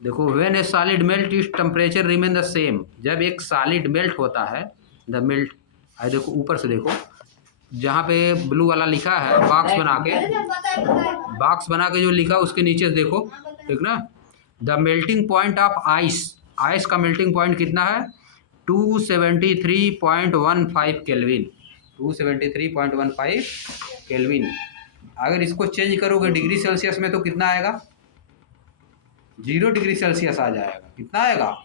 देखो, when A solid melt its temperature remain the same. जब एक सॉलिड मेल्ट होता है, द मेल्ट, देखो ऊपर से देखो, जहाँ पे ब्लू वाला लिखा है बॉक्स बना के जो लिखा उसके नीचे से देखो, ठीक ना। The melting point of ice, ice का मेल्टिंग पॉइंट कितना है? 273.15 केल्विन, 273.15 केल्विन। अगर इसको चेंज करोगे डिग्री सेल्सियस में तो कितना आएगा? 0 डिग्री सेल्सियस आ जाएगा। कितना आएगा?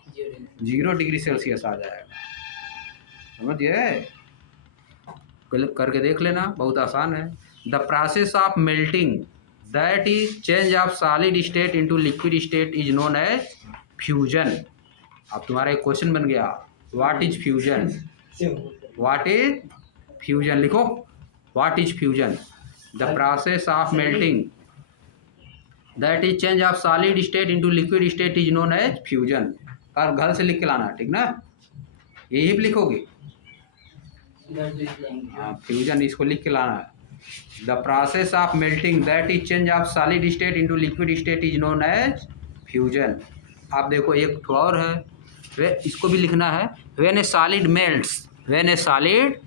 0 डिग्री सेल्सियस आ जाएगा। समझिए, करके देख लेना, बहुत आसान है। The process of melting that is change of solid state into liquid state is known as fusion. अब तुम्हारा एक क्वेश्चन बन गया, what is fusion? What is fusion लिखो, what is fusion? The process of melting that is change of solid state into liquid state is known as fusion. और घर से लिख के लाना, ठीक ना, यही लिखोगे। हाँ, फ्यूजन इसको लिख के लाना है। The process of melting that is change of solid state into liquid state is known as fusion. आप देखो एक तो और है, वे इसको भी लिखना है। When A solid melts, when A solid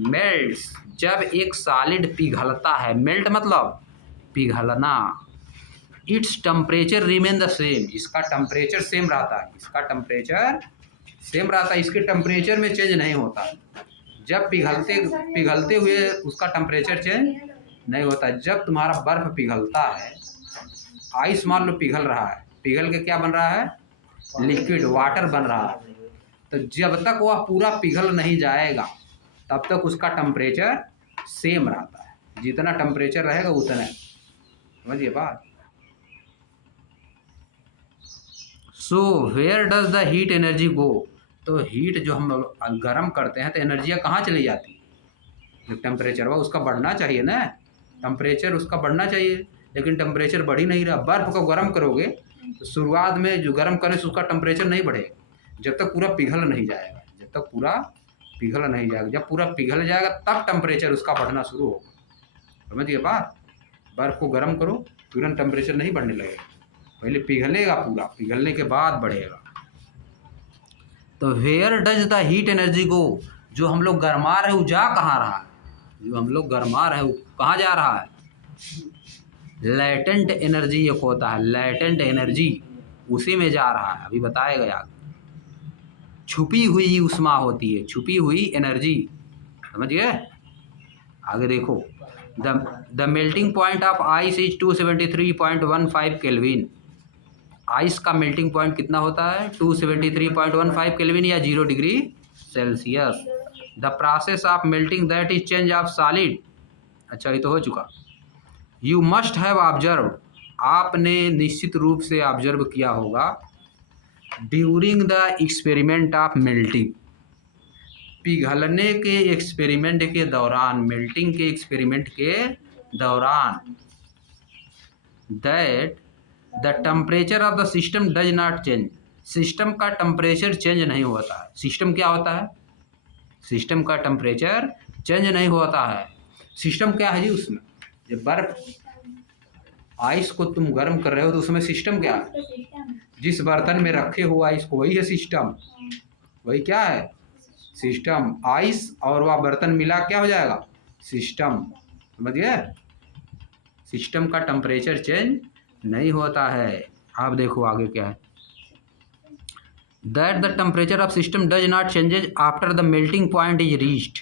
melts, जब एक सॉलिड पिघलता है, मेल्ट मतलब पिघलना, its temperature remain the same, इसका टेम्परेचर सेम रहता है, इसका टेम्परेचर सेम रहता है, इसके टेम्परेचर में चेंज नहीं होता। जब पिघलते हुए उसका टेम्परेचर चेंज नहीं होता। जब तुम्हारा बर्फ पिघलता है, आइस मान लो पिघल रहा है, पिघल के क्या बन रहा है? लिक्विड, वाटर बन रहा है। तो जब तक वह पूरा पिघल नहीं जाएगा तब तक उसका टेम्परेचर सेम रहता है, जितना टेम्परेचर रहेगा उतना। समझिए बात। So where does the heat energy go? तो हीट जो हम गर्म करते हैं तो एनर्जियाँ कहाँ चली जाती? जो टेम्परेचर हुआ उसका बढ़ना चाहिए ना, टेम्परेचर उसका बढ़ना चाहिए, लेकिन टेम्परेचर बढ़ ही नहीं रहा। बर्फ़ को गर्म करोगे तो शुरुआत में जो गर्म करने से उसका टेम्परेचर नहीं बढ़ेगा जब तक पूरा पिघल नहीं जाएगा, जब तक पूरा पिघल नहीं जाएगा। जब पूरा पिघल जाएगा तब टेम्परेचर उसका बढ़ना शुरू होगा। समझिए बात। बर्फ़ को गर्म करो तुरंत टेम्परेचर नहीं बढ़ने लगेगा, पहले पिघलेगा, पूरा पिघलने के बाद बढ़ेगा। तो where does the heat energy go? जो हम लोग गरमा रहे हैं वो जा कहाँ रहा है? जो हम लोग गरमा रहे हैं वो कहाँ जा रहा है? लैटेंट एनर्जी एक होता है, लैटेंट एनर्जी, उसी में जा रहा है। अभी बताया गया, छुपी हुई उष्मा होती है, छुपी हुई एनर्जी। समझिए, आगे देखो। The melting point of ice is 273.15 kelvin. Ice का मेल्टिंग पॉइंट कितना होता है? 273.15 केल्विन या 0 degree Celsius. The process of melting that is change of solid. अच्छा, ये तो हो चुका। यू मस्ट हैव ऑब्जर्व, आपने निश्चित रूप से ऑब्जर्व किया होगा, during the experiment of melting, पिघलने के एक्सपेरिमेंट के दौरान, मेल्टिंग के एक्सपेरिमेंट के दौरान, that the temperature of the system does not change. System का टेम्परेचर चेंज नहीं होता है। सिस्टम क्या होता है? सिस्टम का टेम्परेचर चेंज नहीं होता है। सिस्टम क्या है जी? उसमें जब बर्फ, आइस को तुम गर्म कर रहे हो तो उसमें सिस्टम क्या है? जिस बर्तन में रखे हो आइस को, वही है सिस्टम। वही क्या है? सिस्टम। आइस और वह बर्तन मिला क्या हो जाएगा? सिस्टम। समझिए, सिस्टम का टेम्परेचर चेंज नहीं होता है। आप देखो आगे क्या है। That the temperature of system does not changes after the melting point is reached.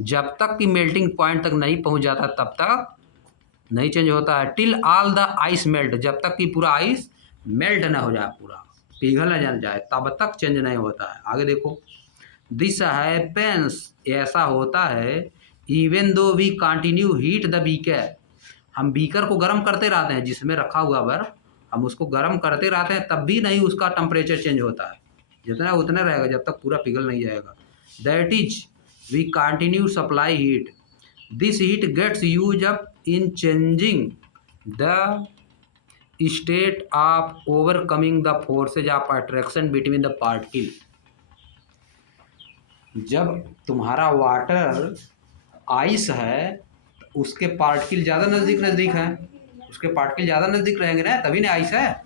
जब तक कि मेल्टिंग पॉइंट तक नहीं पहुंच जाता तब तक नहीं चेंज होता है। Till all the ice melt, जब तक कि पूरा आइस मेल्ट ना हो जाए, पूरा पिघल न जाए, तब तक चेंज नहीं होता है। आगे देखो। दिस हैपेंस, ऐसा होता है, even though we continue heat the beaker. हम बीकर को गर्म करते रहते हैं, जिसमें रखा हुआ बर्फ, हम उसको गर्म करते रहते हैं, तब भी नहीं उसका टेम्परेचर चेंज होता है। जितना उतना रहेगा जब तक पूरा पिघल नहीं जाएगा। That is we continue supply heat, this heat gets use up in changing the state of overcoming the forces of attraction between the particle. जब तुम्हारा वाटर आइस है तो उसके पार्टिकल ज़्यादा नज़दीक नज़दीक हैं, उसके पार्टिकल ज़्यादा नज़दीक रहेंगे ना, तभी ना आइस है।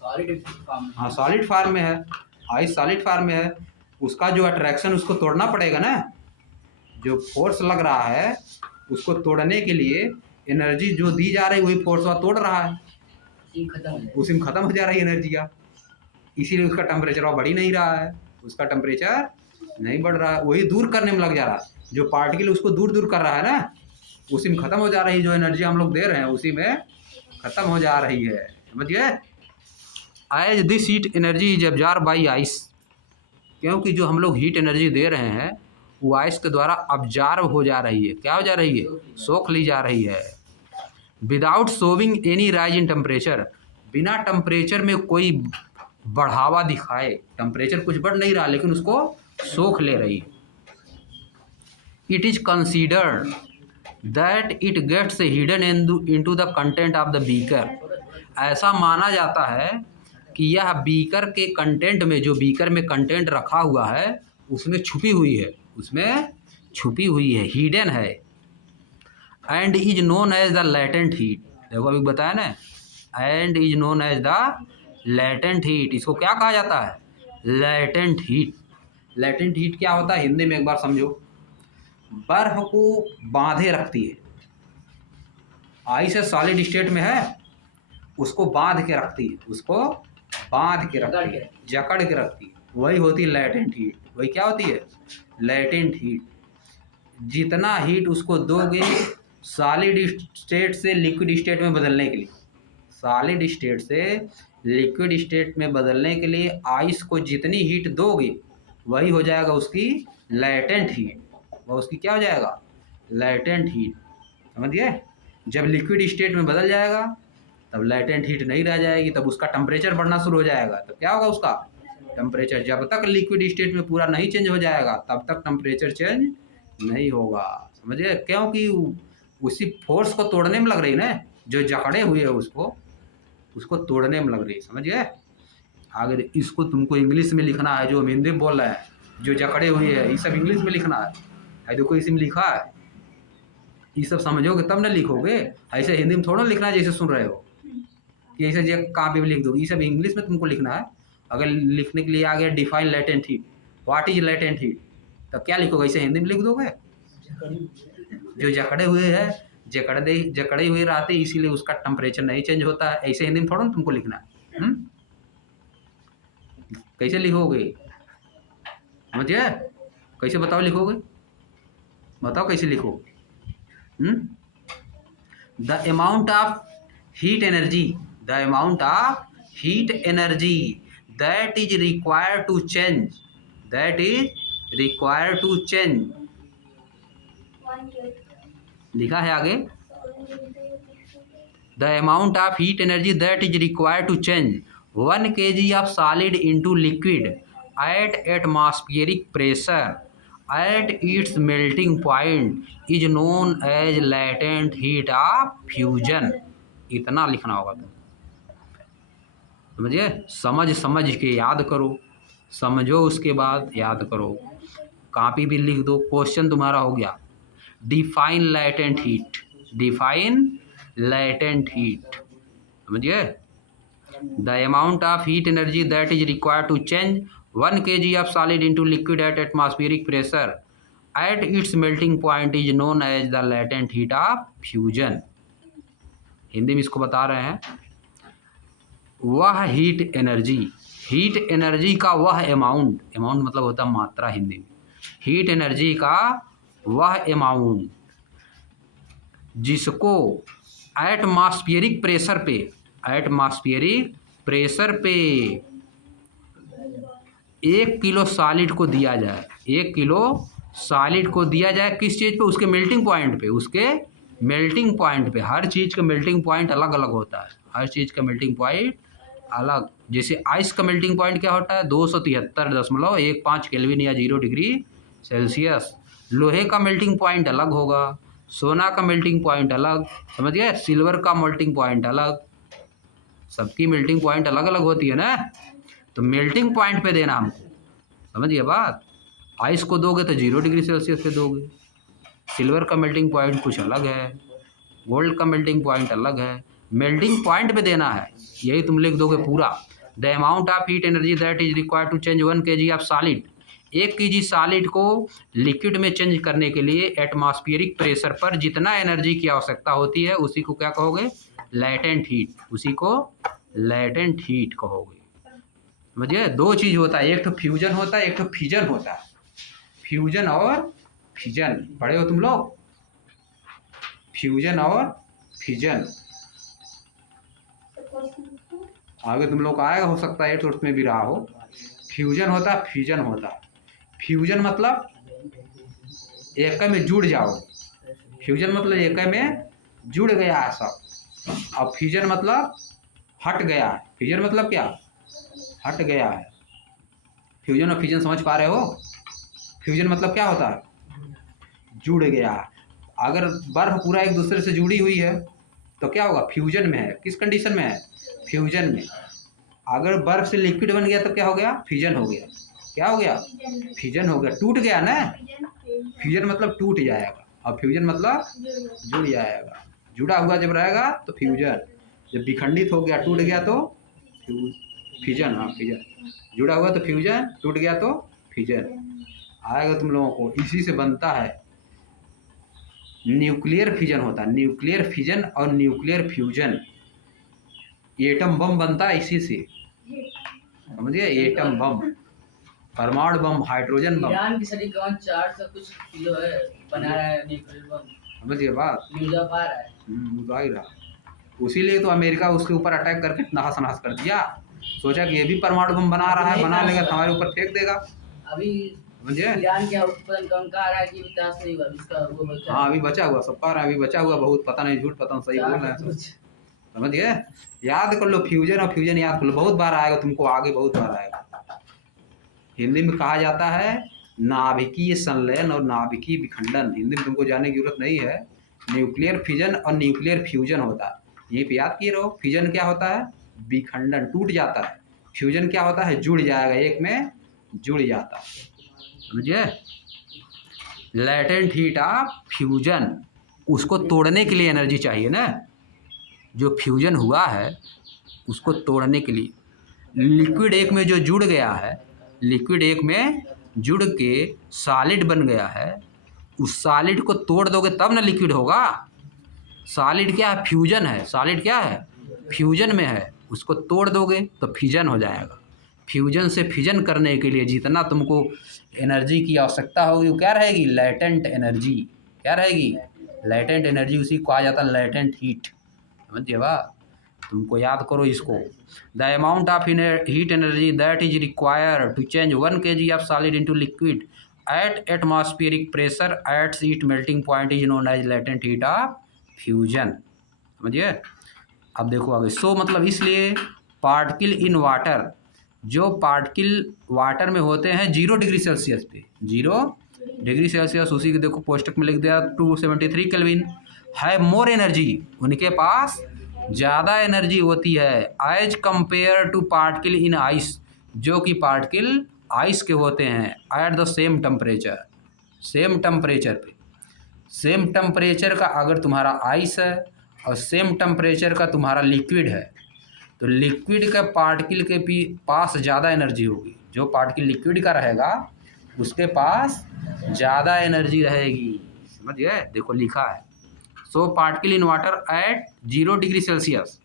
Solid form. हाँ सॉलिड फॉर्म में है, आइस सॉलिड फॉर्म में है, उसका जो अट्रैक्शन उसको तोड़ना पड़ेगा ना, जो फोर्स लग रहा है उसको तोड़ने के लिए एनर्जी जो दी जा रही है वही फोर्स वह तोड़ रहा है, उसी में खत्म हो जा रही है एनर्जी का, इसीलिए उसका टेम्परेचर और बढ़ ही नहीं रहा है, उसका टेम्परेचर नहीं बढ़ रहा है, वही दूर करने में लग जा रहा है, जो पार्टिकल उसको दूर दूर कर रहा है ना, उसी में खत्म हो जा रही है, जो एनर्जी हम लोग दे रहे हैं उसी में खत्म हो जा रही है, समझिए। As this heat energy is absorb by ice, क्योंकि जो हम लोग हीट एनर्जी दे रहे हैं वो आइस के द्वारा अब्जॉर्ब हो जा रही है, क्या हो जा रही है, सोख ली जा रही है। Without showing any rise in temperature, बिना टेम्परेचर में कोई बढ़ावा दिखाए, टेम्परेचर कुछ बढ़ नहीं रहा लेकिन उसको सोख ले रही है। It is considered that it gets hidden into the content of the beaker, ऐसा माना जाता है कि यह बीकर के कंटेंट में, जो बीकर में कंटेंट रखा हुआ है उसमें छुपी हुई है, उसमें छुपी हुई है, हिडन है। And is known as the latent heat, देखो अभी बताया ना, and is known as the latent heat, इसको क्या कहा जाता है, लैटेंट हीट। लैटेंट हीट क्या होता है हिंदी में एक बार समझो, बर्फ को बांधे रखती है, आइस सॉलिड स्टेट में है उसको बांध के रखती है, उसको बांध के रखती है, जकड़ के रखती है, वही होती है लैटेंट हीट। वही क्या होती है, लैटेंट हीट। जितना हीट उसको दोगे सॉलिड स्टेट से लिक्विड स्टेट में बदलने के लिए, सॉलिड स्टेट से लिक्विड स्टेट में बदलने के लिए आइस को जितनी हीट दोगे वही हो जाएगा उसकी लैटेंट हीट, वह उसकी क्या हो जाएगा, लैटेंट हीट, समझिए। जब लिक्विड स्टेट में बदल जाएगा तब लैटेंट हीट नहीं रह जाएगी, तब उसका टेम्परेचर बढ़ना शुरू हो जाएगा, तब क्या होगा उसका टेम्परेचर, जब तक लिक्विड स्टेट में पूरा नहीं चेंज हो जाएगा तब तक टेम्परेचर चेंज नहीं होगा, समझिए। क्योंकि उसी फोर्स को तोड़ने में लग रही ना, जो जकड़े हुए है उसको तोड़ने में लग रही, समझिए। अगर इसको तुमको इंग्लिश में लिखना है, जो हम हिंदी में बोल रहे हैं, जो जकड़े हुए है ये सब इंग्लिश में लिखना है, देखो इसमें लिखा है, ये सब समझोगे तब ना लिखोगे, ऐसे हिंदी में थोड़ा लिखना है जैसे सुन रहे हो कि ऐसे जो कॉपी में लिख दो, ये सब इंग्लिश में तुमको लिखना है। अगर लिखने के लिए आ गया define latent heat, what is latent heat, तब क्या लिखोगे, ऐसे हिंदी में लिख दोगे, जो जकड़े हुए है, जकड़े हुए रहते इसीलिए उसका टेम्परेचर नहीं चेंज होता है, ऐसे हिंदी में थोड़ा ना तुमको लिखना है। कैसे लिखोगे, समझिए, कैसे बताओ लिखोगे, बताओ कैसे लिखोगे। The amount of heat energy, the amount of heat energy that is required to change, that is required to change, लिखा है आगे, the amount of heat energy that is required to change 1 kg of solid into liquid at atmospheric pressure at its melting point is known as latent heat of fusion। इतना लिखना होगा तुम, समझिए। समझ के याद करो, समझो उसके बाद याद करो, कॉपी भी लिख दो, क्वेश्चन तुम्हारा हो गया। Define latent heat, define latent heat, समझिए। The amount of heat energy that is required to change 1 kg of solid into liquid at atmospheric pressure at its melting point is known as the latent heat of fusion। Hindi में इसको बता रहे हैं, वह heat energy का वह amount, amount मतलब होता है मात्रा हिंदी में, हीट एनर्जी का वह अमाउंट जिसको एटमॉस्फेरिक प्रेशर पे 1 किलो सॉलिड को दिया जाए, 1 किलो सॉलिड को दिया जाए किस चीज़ पे, उसके मेल्टिंग पॉइंट पे, उसके मेल्टिंग पॉइंट पे। हर चीज़ का मेल्टिंग पॉइंट अलग अलग होता है, हर चीज़ का मेल्टिंग पॉइंट अलग। जैसे आइस का मेल्टिंग पॉइंट क्या होता है, 273.15 केल्विन या 0 डिग्री सेल्सियस। लोहे का मेल्टिंग पॉइंट अलग होगा, सोना का मेल्टिंग पॉइंट अलग, समझ गए, सिल्वर का मेल्टिंग पॉइंट अलग, सबकी मेल्टिंग पॉइंट अलग अलग होती है ना, तो मेल्टिंग पॉइंट पे देना हमको, समझिए बात। आइस को दोगे तो 0 डिग्री सेल्सियस पे दोगे, सिल्वर का मेल्टिंग पॉइंट कुछ अलग है, गोल्ड का मेल्टिंग पॉइंट अलग है, मेल्टिंग पॉइंट पे देना है, यही तुम लिख दोगे पूरा। The amount of heat energy that is required to change 1 kg of solid, 1 kg solid को लिक्विड में चेंज करने के लिए एटमॉस्फेरिक प्रेशर पर जितना एनर्जी की आवश्यकता होती है उसी को क्या कहोगे, लैटेंट हीट, उसी को लैटेंट हीट कहोगे। समझिए, दो चीज़ होता है, एक तो फ्यूजन होता है, एक तो फिजन होता है। फ्यूजन और फिजन पढ़े हो तुम लोग, फ्यूजन और फिजन। आगे तुम लोग का आएगा, हो सकता है 8th में भी रहा हो। फ्यूजन होता है, फिजन होता है। फ्यूजन मतलब एक में जुड़ जाओ, फ्यूजन मतलब एक में जुड़ गया है सब, और फिजन मतलब हट गया है। फिजन मतलब क्या, हट गया है। फ्यूजन और फिजन समझ पा रहे हो? फ्यूजन मतलब क्या होता है, जुड़ गया। अगर बर्फ पूरा एक दूसरे से जुड़ी हुई है तो क्या होगा, फ्यूजन में है। किस कंडीशन में है, फ्यूजन में। अगर बर्फ से लिक्विड बन गया तो क्या हो गया, फिजन हो गया। क्या हो गया, फिजन हो गया, टूट गया ना। फ्यूजन मतलब टूट जाएगा, और फ्यूजन मतलब जुड़ जाएगा। जुड़ा हुआ जब रहेगा तो फ्यूजन, जब विखंडित हो गया, टूट गया तो फिजन। हाँ फिजन, जुड़ा हुआ तो फ्यूजन, टूट गया तो फिजन आएगा तुम लोगों को। इसी से बनता है न्यूक्लियर फिजन होता है, न्यूक्लियर फिजन और न्यूक्लियर फ्यूजन। एटम बम बनता है इसी से, समझिए, एटम बम, परमाणु बम, हाइड्रोजन बम। ईरान की सिलिकॉन 400 कुछ किलो है, बना रहा है न्यूक्लियर बम। समझिए बात, न्यूज़ आ रहा है। आ ही रहा। उसीलिए तो अमेरिका उसके ऊपर अटैक करके नहास नहास कर दिया। सोचा कि ये भी परमाणु बम बना रहा है, बना लेगा तो हमारे ऊपर फेंक देगा। अभी समझिए, ईरान के उत्पादन कम कहा रहा है कि विकास नहीं हुआ, इसका वो बचा। हाँ अभी बचा हुआ, सब कह रहा है अभी बचा हुआ बहुत, पता नहीं झूठ पता नहीं सही बोल रहे हैं। समझिए, याद कर लो, फ्यूजन और फ्यूजन याद कर लो, बहुत बार आएगा तुमको, आगे बहुत बार आएगा। हिंदी में कहा जाता है नाभिकीय संलयन और नाभिकीय विखंडन। हिंदी में तुमको जानने की जरूरत नहीं है। न्यूक्लियर फिजन और न्यूक्लियर फ्यूजन होता है, यहीं पे याद किए रहो। फिजन क्या होता है, विखंडन, टूट जाता है। फ्यूजन क्या होता है, जुड़ जाएगा, एक में जुड़ जाता है। समझिए, लैटेंट हीट ऑफ फ्यूजन, उसको तोड़ने के लिए एनर्जी चाहिए ना। जो फ्यूजन हुआ है उसको तोड़ने के लिए, लिक्विड एक में जो जुड़ गया है, लिक्विड एक में जुड़ के सॉलिड बन गया है, उस सॉलिड को तोड़ दोगे तब ना लिक्विड होगा। सॉलिड क्या है, फ्यूजन है। सॉलिड क्या है, फ्यूजन में है, उसको तोड़ दोगे तो फिजन हो जाएगा। फ्यूजन से फिजन करने के लिए जितना तुमको एनर्जी की आवश्यकता होगी वो क्या रहेगी, लैटेंट एनर्जी। क्या रहेगी, लैटेंट एनर्जी, उसी को आ जाता है लैटेंट हीट। समझिए बात, तुमको याद करो इसको। The amount of heat energy that is required to change 1 kg of solid into liquid at atmospheric pressure at heat melting point is known as latent heat of fusion. समझिए, अब देखो आगे। सो मतलब इसलिए पार्टिकल इन वाटर, जो particle water में होते हैं 0 डिग्री सेल्सियस पे, 0 डिग्री सेल्सियस, उसी के देखो पोस्टक में लिख दिया 273 केल्विन, है मोर एनर्जी, उनके पास ज़्यादा एनर्जी होती है as compare to particle in ice, जो कि पार्टिकल आइस के होते हैं at the same temperature. Same temperature पे, सेम टेम्परेचर का अगर तुम्हारा आइस है और सेम टेम्परेचर का तुम्हारा लिक्विड है, तो लिक्विड का पार्टिकल के पास ज़्यादा एनर्जी होगी। जो पार्टिकल लिक्विड का रहेगा उसके पास ज़्यादा एनर्जी रहेगी। समझिए, देखो लिखा है, so particle in water at 0 degree Celsius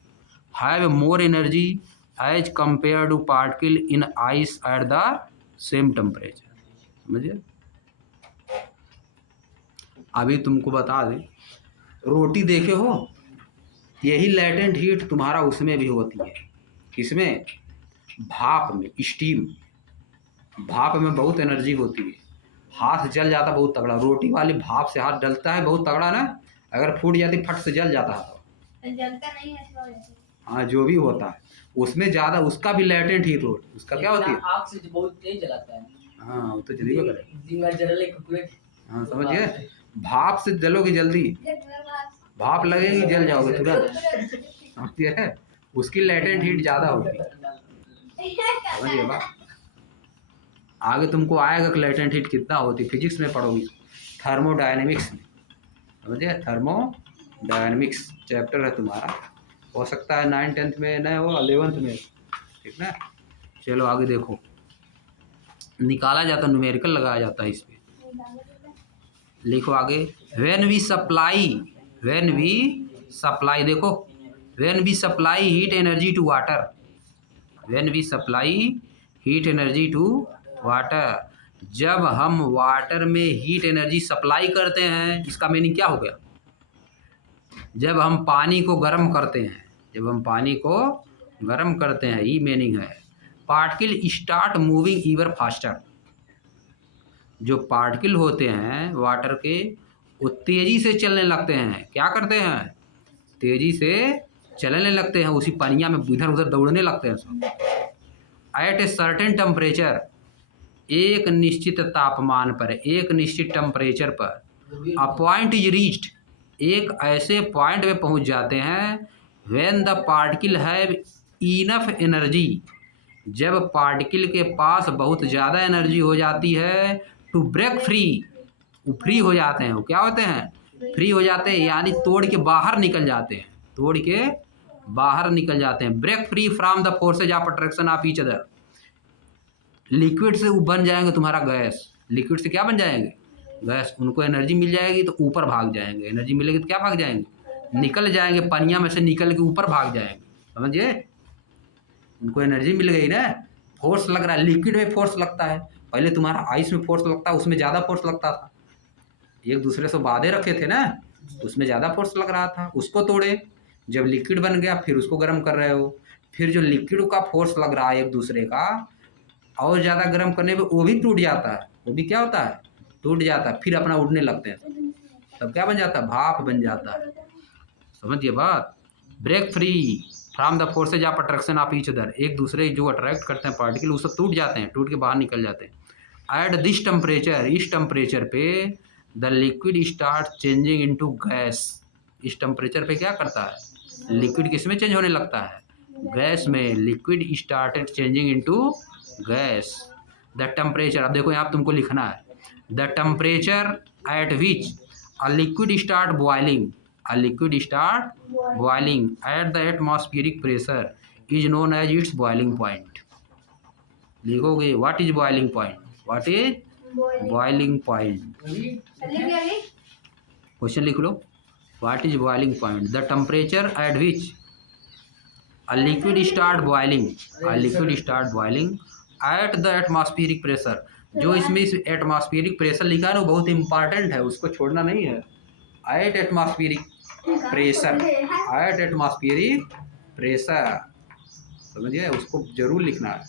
have more energy as compare to particle in ice at the same temperature. समझिए, अभी तुमको बता दें, रोटी देखे हो, यही लैटेंट हीट तुम्हारा उसमें भी होती है। किसमें, भाप में, स्टीम। भाप में बहुत एनर्जी होती है, हाथ जल जाता बहुत तगड़ा। रोटी वाली भाप से हाथ जलता है बहुत तगड़ा ना, अगर फूट जाती फट से जल जाता है। जलता नहीं है, हाँ जो भी होता है उसमें ज़्यादा, उसका भी लैटेंट हीट होती है। उसका क्या होती है, आग से बहुत तेज जलाता है। हाँ वो तो जल्दी करे। हाँ समझिए, भाप से जलोगे जल्दी, भाप लगेगी जल जाओगे तुरंत। समझिए, उसकी लैटेंट हीट ज़्यादा होती है। समझिए बात, आगे तुमको आएगा कि लैटेंट हीट कितना होती है, फिजिक्स में पढ़ोगी, थर्मोडायनेमिक्स में। समझिए, थर्मोडायनेमिक्स चैप्टर है तुम्हारा, हो सकता है 9th 10th में न हो, 11th में, ठीक ना। चलो आगे देखो, निकाला जाता, न्यूमेरिकल लगाया जाता है इस पे। लिखो आगे, व्हेन वी सप्लाई देखो, when we supply heat energy to water, when we supply heat energy to water, जब हम वाटर में हीट एनर्जी सप्लाई करते हैं, इसका मीनिंग क्या हो गया? जब हम पानी को गर्म करते हैं, जब हम पानी को गर्म करते हैं, ये मीनिंग है। पार्टिकल स्टार्ट मूविंग इवर फास्टर, जो पार्टिकल होते हैं वाटर के, वो तेज़ी से चलने लगते हैं। क्या करते हैं? तेज़ी से चलने लगते हैं, उसी पानिया में इधर उधर दौड़ने लगते हैं सब। एट ए सर्टेन टेम्परेचर, एक निश्चित तापमान पर, एक निश्चित टेम्परेचर पर, अ पॉइंट इज रीच्ड, एक ऐसे पॉइंट पे पहुंच जाते हैं, when the particle have enough energy, जब पार्टिकल के पास बहुत ज़्यादा एनर्जी हो जाती है, टू ब्रेक फ्री, वो फ्री हो जाते हैं। वो क्या होते हैं? फ्री हो जाते हैं, यानी तोड़ के बाहर निकल जाते हैं, तोड़ के बाहर निकल जाते हैं। Break free from the forces of attraction of each other, liquid से वो बन जाएंगे तुम्हारा गैस, लिक्विड से क्या बन जाएंगे? गैस। उनको एनर्जी मिल जाएगी तो ऊपर भाग जाएंगे, एनर्जी मिलेगी तो क्या भाग जाएंगे? निकल जाएंगे, पनिया में से निकल के ऊपर भाग जाएंगे, समझिए। उनको एनर्जी मिल गई ना, फोर्स लग रहा है। लिक्विड में फोर्स लगता है, पहले तुम्हारा आइस में फोर्स लगता है, उसमें ज़्यादा फोर्स लगता था, एक दूसरे से बांधे रखे थे ना, उसमें ज़्यादा फोर्स लग रहा था, उसको तोड़े, जब लिक्विड बन गया फिर उसको गर्म कर रहे हो, फिर जो लिक्विड का फोर्स लग रहा है एक दूसरे का, और ज़्यादा गर्म करने पे वो भी टूट जाता है, वो भी क्या होता है? टूट जाता है, फिर अपना उड़ने लगते हैं, तब क्या बन जाता है? भाप बन जाता है, समझिए बात। Break free from the forces of attraction of each other, एक दूसरे जो अट्रैक्ट करते हैं पार्टिकल, वो सब टूट जाते हैं, टूट के बाहर निकल जाते हैं। एट दिस टेम्परेचर, इस टेम्परेचर पे the liquid start changing into gas, इस टेम्परेचर पे क्या करता है? लिक्विड किस में चेंज होने लगता है? गैस में। Liquid started changing into gas. The temperature, अब देखो यहाँ तुमको लिखना है, the temperature at which a liquid start boiling, a liquid start boiling at the atmospheric pressure is known as its boiling point. लिखोगे what is boiling point, what is boiling point, question लिख लो, what is boiling point, the temperature at which a liquid start boiling, a liquid start boiling at the atmospheric pressure। जो इसमें atmospheric pressure लिखा है ना, बहुत important है, उसको छोड़ना नहीं है। At atmospheric pressure, at atmospheric pressure, समझिए, उसको जरूर लिखना है।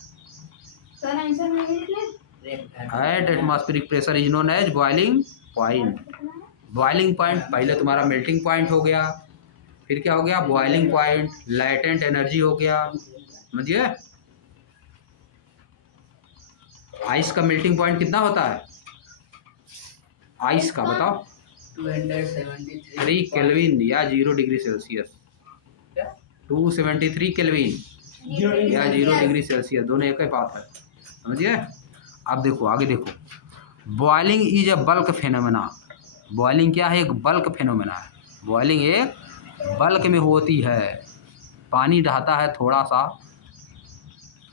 At atmospheric pressure is known as boiling point. Boiling point पहले तुम्हारा मेल्टिंग पॉइंट हो गया, फिर क्या हो गया? बॉइलिंग पॉइंट, लैटेंट एनर्जी हो गया, समझिए। आइस का मेल्टिंग पॉइंट कितना होता है? आइस का बताओ। 273 केल्विन या 0 डिग्री सेल्सियस, 273 केल्विन या 0 डिग्री सेल्सियस, दोनों एक ही बात है, समझिए। अब देखो आगे देखो, boiling is a bulk phenomena. Boiling क्या है? एक बल्क फेनोमेना है। बॉइलिंग एक बल्क में होती है, पानी रहता है थोड़ा सा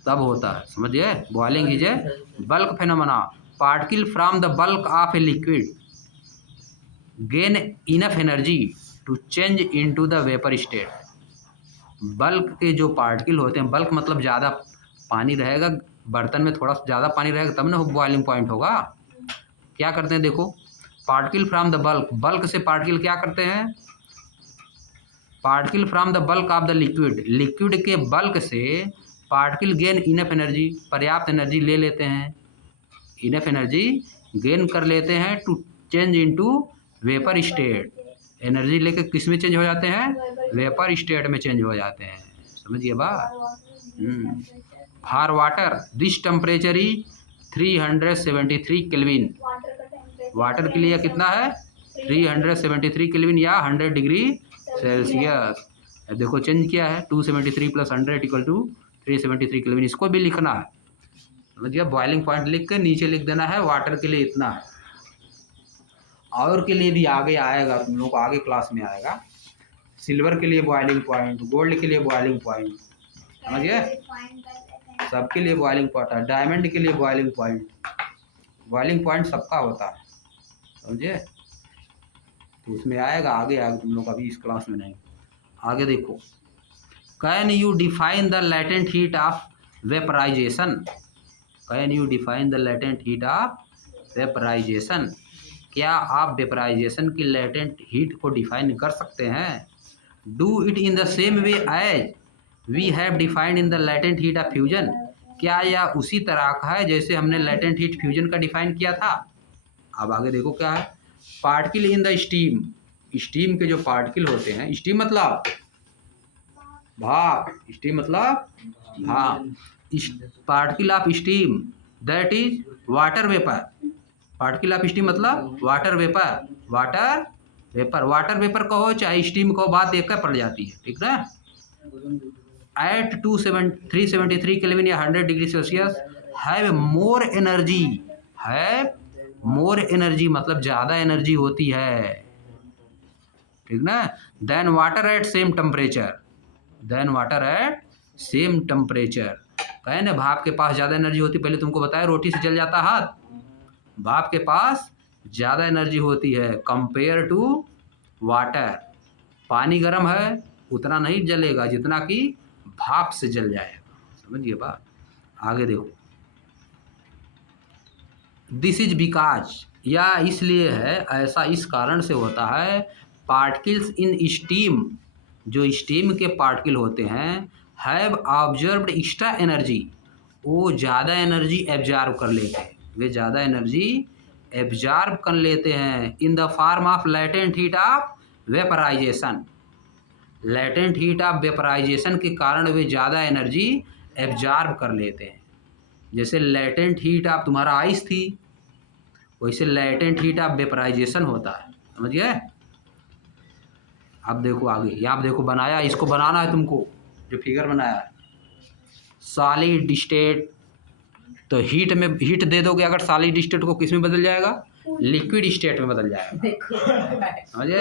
तब होता है, समझिए। Boiling is a bulk phenomena, particle from the bulk of a liquid gain enough energy to change into the vapour state. Bulk के जो पार्टिकल होते हैं, बल्क मतलब ज़्यादा पानी रहेगा, बर्तन में थोड़ा ज़्यादा पानी रहेगा तब ना बॉइलिंग पॉइंट होगा। क्या करते हैं देखो, particle from the bulk, bulk से पार्टिकल क्या करते हैं? Particle from the bulk of the liquid, liquid के बल्क से पार्टिकल गेन इनफ एनर्जी, पर्याप्त एनर्जी ले लेते हैं, इनफ एनर्जी गेन कर लेते हैं, to change into vapour state. Energy लेके किस में चेंज हो जाते हैं? वेपर स्टेट में चेंज हो जाते हैं, समझिए बात। For water this temperature is 373 kelvin. Water के लिए कितना है? 373 केल्विन या 100 डिग्री सेल्सियस। देखो चेंज किया है, 273 + 100 = 373 केल्विन, इसको भी लिखना है, समझिए। बॉइलिंग पॉइंट लिख के नीचे लिख देना है, वाटर के लिए इतना है। और के लिए भी आगे आएगा, तुम लोग को आगे क्लास में आएगा। सिल्वर के लिए बॉइलिंग पॉइंट, गोल्ड के लिए बॉइलिंग पॉइंट, समझिए, सबके लिए बॉइलिंग पॉइंट है। डायमंड के लिए बॉइलिंग पॉइंट सबका होता है, समझे। तो उसमें आएगा आगे तुम लोग अभी इस क्लास में नहीं। आगे देखो, can you define the latent heat of vaporization, can you define the latent heat of vaporization, क्या आप वेपराइजेशन की लेटेंट हीट को डिफाइन कर सकते हैं। Do it in the same way as we have defined in the latent heat of fusion, क्या यह उसी तरह का है जैसे हमने लेटेंट हीट फ्यूजन का डिफाइन किया था। अब आगे देखो क्या है, particle in the steam, steam के जो पार्टिकल होते हैं, स्टीम मतलब भाप, स्टीम मतलब भाप, particle of steam that is water vapour, particle of steam मतलब वाटर वेपर, वाटर वेपर कहो चाहे स्टीम कहो, बात एक पड़ जाती है, ठीक ना। एट 373 केल्विन या 100 degree Celsius have more energy मतलब ज़्यादा एनर्जी होती है, ठीक ना, than water at same temperature, कहे ना भाप के पास ज़्यादा एनर्जी होती, पहले तुमको बताया रोटी से जल जाता हाथ, भाप के पास ज़्यादा एनर्जी होती है कंपेयर टू वाटर, पानी गर्म है उतना नहीं जलेगा जितना कि भाप से जल जाएगा, समझिए बात। आगे देखो, दिस इज बिकॉज, या इसलिए है, ऐसा इस कारण से होता है, पार्टिकल्स इन स्टीम, जो स्टीम के पार्टिकल होते हैं, हैव ऑब्जर्व्ड एक्स्ट्रा एनर्जी, वो ज़्यादा एनर्जी एब्जॉर्ब कर लेते हैं, वे ज़्यादा एनर्जी एब्जॉर्ब कर लेते हैं in the form of latent heat of vaporization, latent heat of vaporization के कारण वे ज़्यादा एनर्जी एब्जॉर्ब कर लेते हैं। जैसे लेटेंट हीट ऑफ तुम्हारा आइस थी, वैसे लेटेंट हीट ऑफ वेपराइजेशन होता है, समझिए। अब देखो आगे, ये आप देखो बनाया, इसको बनाना है तुमको, जो फिगर बनाया है सॉलिड स्टेट, तो हीट दे दोगे अगर सॉलिड स्टेट को, किस में बदल जाएगा, लिक्विड स्टेट में बदल जाएगा, समझे।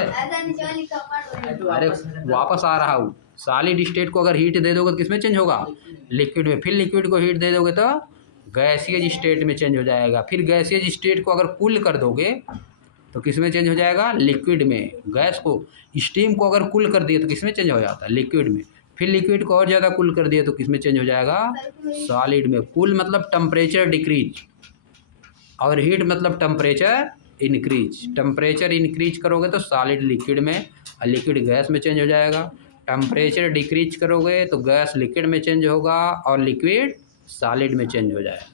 अरे वापस आ रहा हूँ, सॉलिड स्टेट को अगर हीट दे दोगे तो किस में चेंज होगा, लिक्विड में, फिर लिक्विड को हीट दे दोगे तो गैसियस स्टेट में चेंज हो जाएगा, फिर गैसियस स्टेट को अगर कूल कर दोगे तो किस में चेंज हो जाएगा, लिक्विड में। गैस को, स्टीम को अगर कूल कर दिए तो किस में चेंज हो जाता है, लिक्विड में, फिर लिक्विड को और ज़्यादा कूल कर दिए तो किस में चेंज हो जाएगा, सॉलिड में। कूल मतलब टेम्परेचर डिक्रीज और हीट मतलब टेम्परेचर इंक्रीज, टेम्परेचर इंक्रीज करोगे तो सॉलिड लिक्विड में और लिक्विड गैस में चेंज हो जाएगा, टेम्परेचर डिक्रीज करोगे तो गैस लिक्विड में चेंज होगा और लिक्विड सॉलिड में चेंज हो जाएगा।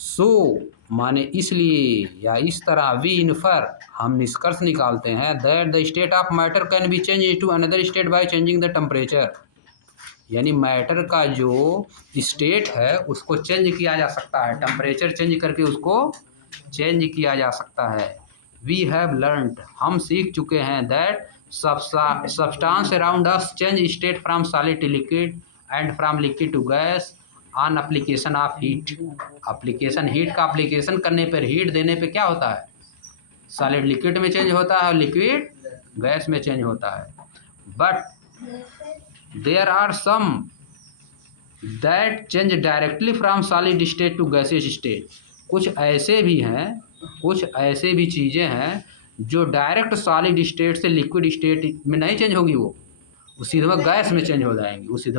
सो माने इसलिए या इस तरह, वी इन्फर हम निष्कर्ष निकालते हैं, that the state of matter can be change to another state by changing the temperature, यानी मैटर का जो स्टेट है उसको चेंज किया जा सकता है, टेम्परेचर चेंज करके उसको चेंज किया जा सकता है। वी हैव लर्नड, हम सीख चुके हैं, that substance around us change state from solid to liquid and from liquid to gas on application of heat, application heat का एप्लीकेशन करने पर, हीट देने पे क्या होता है, सॉलिड लिक्विड में चेंज होता है और लिक्विड गैस में चेंज होता है। But there are some that change directly from solid state to gaseous state, कुछ ऐसे भी चीज़ें हैं जो डायरेक्ट सॉलिड स्टेट से लिक्विड स्टेट में नहीं चेंज होगी, वो सीधे गैस में चेंज हो जाएंगी, वो सीधे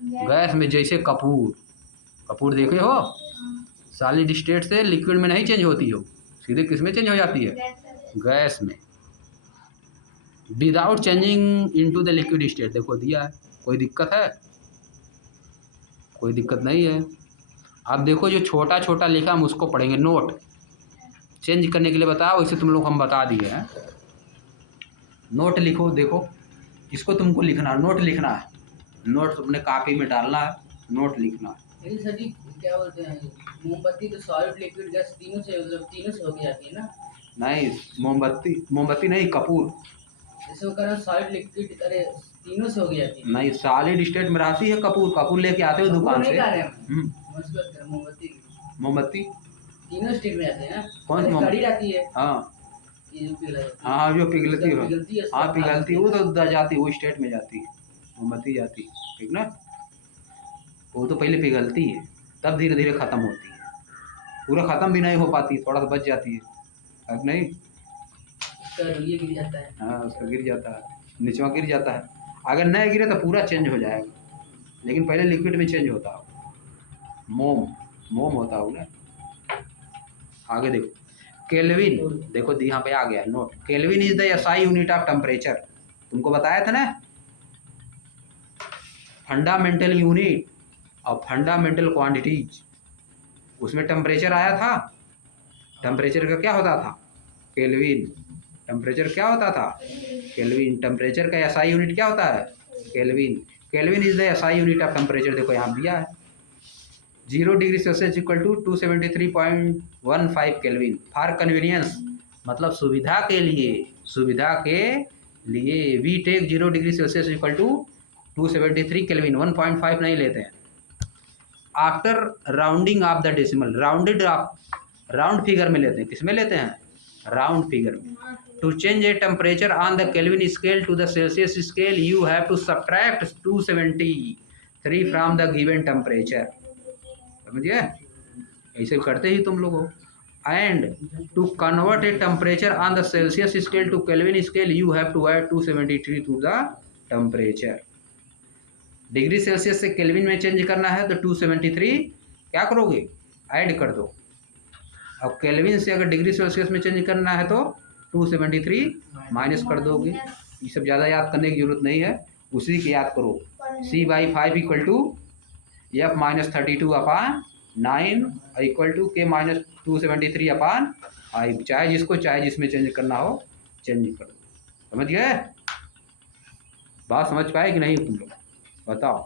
गैस में। जैसे कपूर देखे हो, सॉलिड स्टेट से लिक्विड में नहीं चेंज होती हो, सीधे किस में चेंज हो जाती है, गैस में, without changing into the liquid state. देखो दिया है, कोई दिक्कत है, कोई दिक्कत नहीं है। अब देखो जो छोटा छोटा लिखा हम उसको पढ़ेंगे, नोट चेंज करने के लिए बताओ, वैसे तुम लोग हम बता दिए हैं। नोट लिखो, देखो इसको तुमको लिखना, नोट लिखना है, नोट अपने कॉपी में डालना है, नोट लिखना है। सर जी क्या बोलते हैं, मोमबत्ती तो सॉलिड लिक्विड गैस तीनों से हो जाती है ना। नहीं, मोमबत्ती नहीं, कपूर, जैसे वो कह रहे हैं सॉलिड लिक्विड, अरे तीनों से हो जाती है। नहीं, सॉलिड स्टेट में रहती है कपूर लेके आते हो दुकान से। मोमबत्ती तीनों स्टेट में आते हैं ना, कौन सी कड़ी रहती है। हाँ, ये जो पिघला जाती है। हाँ जो पिघलती हो, पिघलती है, हाँ सब पिघलती भागती वो है। तो जाती वो स्टेट में जाती है, मोमबत्ती जाती है, ठीक ना। वो तो पहले पिघलती है, तब धीरे धीरे ख़त्म होती है, पूरा ख़त्म भी नहीं हो पाती, थोड़ा सा बच जाती है, अब नहीं। उसका रुइया गिर जाता है। हाँ उसका गिर जाता है, नीचवा गिर जाता है, अगर नहीं गिरे तो पूरा चेंज हो जाएगा, लेकिन पहले लिक्विड में चेंज होता हो। मोम मोम होता हो ना। आगे देखो केल्विन, देखो यहाँ पे आ गया note, kelvin is the SI unit of temperature, तुमको बताया था ना, फंडामेंटल यूनिट और फंडामेंटल क्वांटिटीज, उसमें टेम्परेचर आया था, टेम्परेचर का क्या होता था, केल्विन, टेम्परेचर क्या होता था, केल्विन, टेम्परेचर का एसआई यूनिट क्या होता है, kelvin, kelvin is the SI unit of temperature, देखो यहाँ दिया है 0 degree Celsius equal to 273.15 kelvin, for convenience, मतलब सुविधा के लिए, सुविधा के लिए we take 0 degree Celsius equal to 273 kelvin, 1.5 नहीं लेते हैं। After rounding off the decimal, rounded off, round figure में लेते हैं, किस में लेते हैं, राउंड फिगर में। To change a temperature on the kelvin scale to the Celsius scale you have to subtract 273 from the given temperature, समझिए, ऐसे करते ही तुम लोग हो। And to convert a temperature on the Celsius scale to kelvin scale you have to add 273 to the temperature. Degree Celsius से kelvin में change करना है तो 273 क्या करोगे, ऐड कर दो, अब केल्विन से अगर डिग्री सेल्सियस में चेंज करना है तो 273 माइनस कर दोगे। ये सब ज़्यादा याद करने की जरूरत नहीं है, उसी की याद करो, C/5 equal to F minus 32 upon 9 equal to K minus 273 upon 5, चाहे जिसको चाहे जिसमें चेंज करना हो चेंज कर दो, समझ गए, बात समझ पाए कि नहीं तुम लोग, बताओ।